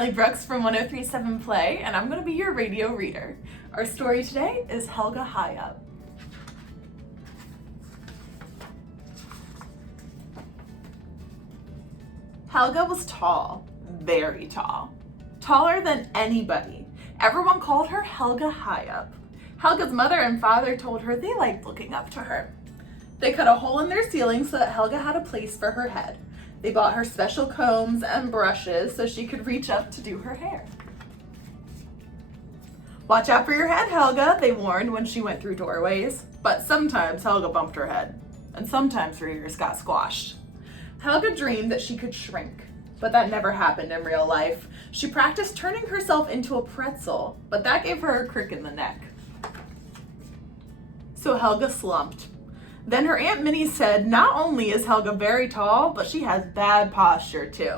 Allie Brooks from 1037 Play, and I'm going to be your radio reader. Our story today is Helga High Up. Helga was tall, very tall, taller than anybody. Everyone called her Helga High Up. Helga's mother and father told her they liked looking up to her. They cut a hole in their ceiling so that Helga had a place for her head. They bought her special combs and brushes so she could reach up to do her hair. Watch out for your head, Helga, they warned when she went through doorways. But sometimes Helga bumped her head, and sometimes her ears got squashed. Helga dreamed that she could shrink, but that never happened in real life. She practiced turning herself into a pretzel, but that gave her a crick in the neck. So Helga slumped. Then her Aunt Minnie said not only is Helga very tall, but she has bad posture too.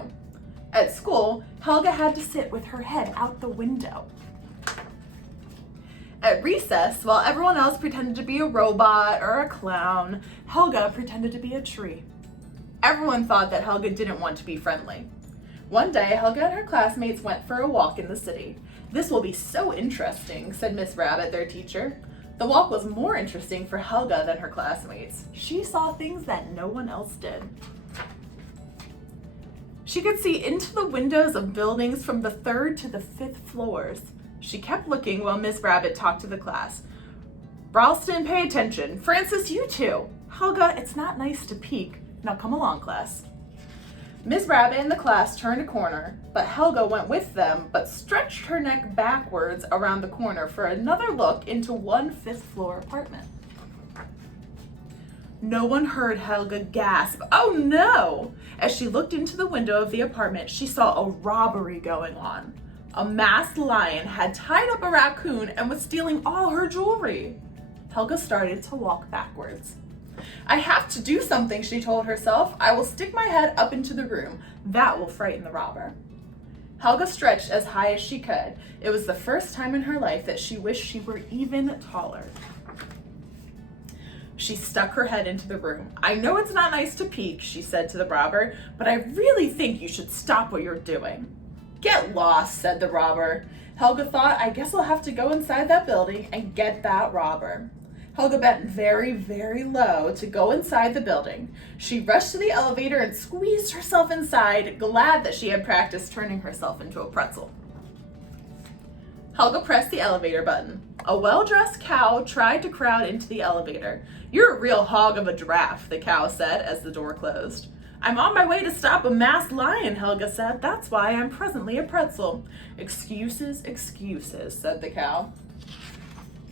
At school, Helga had to sit with her head out the window. At recess, while everyone else pretended to be a robot or a clown, Helga pretended to be a tree. Everyone thought that Helga didn't want to be friendly. One day, Helga and her classmates went for a walk in the city. "This will be so interesting," said Miss Rabbit, their teacher. The walk was more interesting for Helga than her classmates. She saw things that no one else did. She could see into the windows of buildings from the 3rd to the 5th floors. She kept looking while Miss Rabbit talked to the class. "Ralston, pay attention. Francis, you too. Helga, it's not nice to peek. Now come along, class." Miss Rabbit and the class turned a corner, but Helga went with them, but stretched her neck backwards around the corner for another look into one 5th floor apartment. No one heard Helga gasp, "Oh no!" As she looked into the window of the apartment, she saw a robbery going on. A masked lion had tied up a raccoon and was stealing all her jewelry. Helga started to walk backwards. "I have to do something," she told herself. "I will stick my head up into the room. That will frighten the robber." Helga stretched as high as she could. It was the first time in her life that she wished she were even taller. She stuck her head into the room. "I know it's not nice to peek," she said to the robber, "but I really think you should stop what you're doing." "Get lost," said the robber. Helga thought, "I guess I'll have to go inside that building and get that robber." Helga bent very, very low to go inside the building. She rushed to the elevator and squeezed herself inside, glad that she had practiced turning herself into a pretzel. Helga pressed the elevator button. A well-dressed cow tried to crowd into the elevator. "You're a real hog of a giraffe," the cow said as the door closed. "I'm on my way to stop a masked lion," Helga said. "That's why I'm presently a pretzel." "Excuses, excuses," said the cow.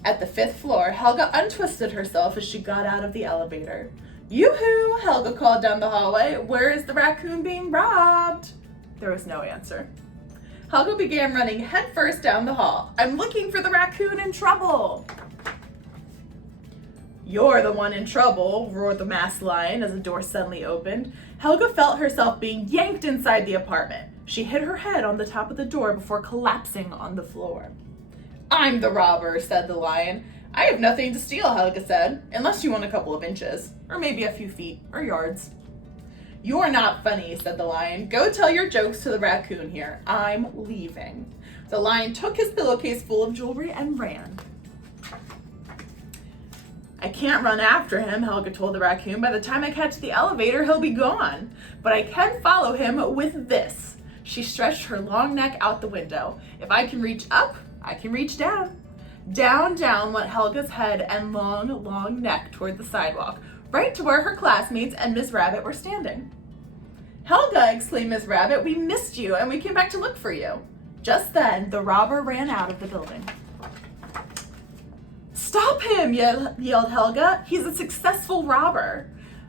At the 5th floor, Helga untwisted herself as she got out of the elevator. "Yoo-hoo!" Helga called down the hallway. "Where is the raccoon being robbed?" There was no answer. Helga began running headfirst down the hall. "I'm looking for the raccoon in trouble." "You're the one in trouble," roared the masked lion as the door suddenly opened. Helga felt herself being yanked inside the apartment. She hit her head on the top of the door before collapsing on the floor. "I'm the robber," said the lion. "I have nothing to steal," Helga said, "unless you want a couple of inches, or maybe a few feet or yards." "You're not funny," said the lion. "Go tell your jokes to the raccoon here. I'm leaving." The lion took his pillowcase full of jewelry and ran. "I can't run after him," Helga told the raccoon. "By the time I catch the elevator, he'll be gone. But I can follow him with this." She stretched her long neck out the window. "If I can reach up, I can reach down." Down, down went Helga's head and long, long neck toward the sidewalk, right to where her classmates and Miss Rabbit were standing. "Helga," exclaimed Miss Rabbit, "we missed you and we came back to look for you." Just then, the robber ran out of the building. "Stop him!" yelled Helga. "He's a successful robber."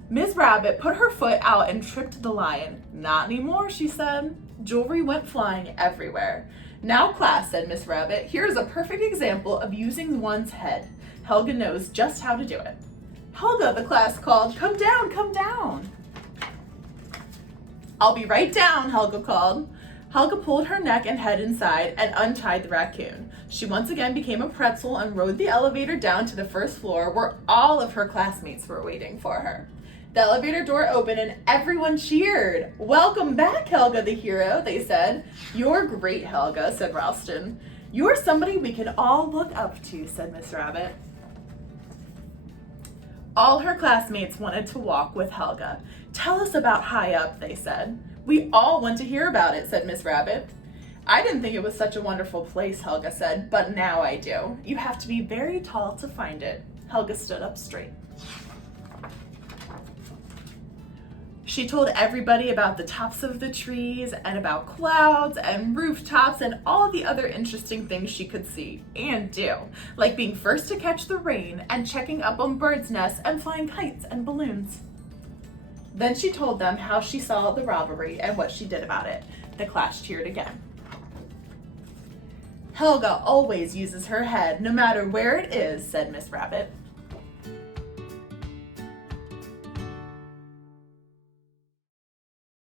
Miss Rabbit put her foot out and tripped the lion. "Not anymore," she said. Jewelry went flying everywhere. "Now, class," said Miss Rabbit, "here's a perfect example of using one's head. Helga knows just how to do it." "Helga," the class called, "come down, come down." "I'll be right down," Helga called. Helga pulled her neck and head inside and untied the raccoon. She once again became a pretzel and rode the elevator down to the 1st floor where all of her classmates were waiting for her. The elevator door opened and everyone cheered. "Welcome back, Helga the hero," they said. "You're great, Helga," said Ralston. "You're somebody we can all look up to," said Miss Rabbit. All her classmates wanted to walk with Helga. "Tell us about High Up," they said. "We all want to hear about it," said Miss Rabbit. "I didn't think it was such a wonderful place," Helga said, "but now I do. You have to be very tall to find it." Helga stood up straight. She told everybody about the tops of the trees and about clouds and rooftops and all the other interesting things she could see and do, like being first to catch the rain and checking up on birds' nests and flying kites and balloons. Then she told them how she saw the robbery and what she did about it. The class cheered again. "Helga always uses her head, no matter where it is," said Miss Rabbit.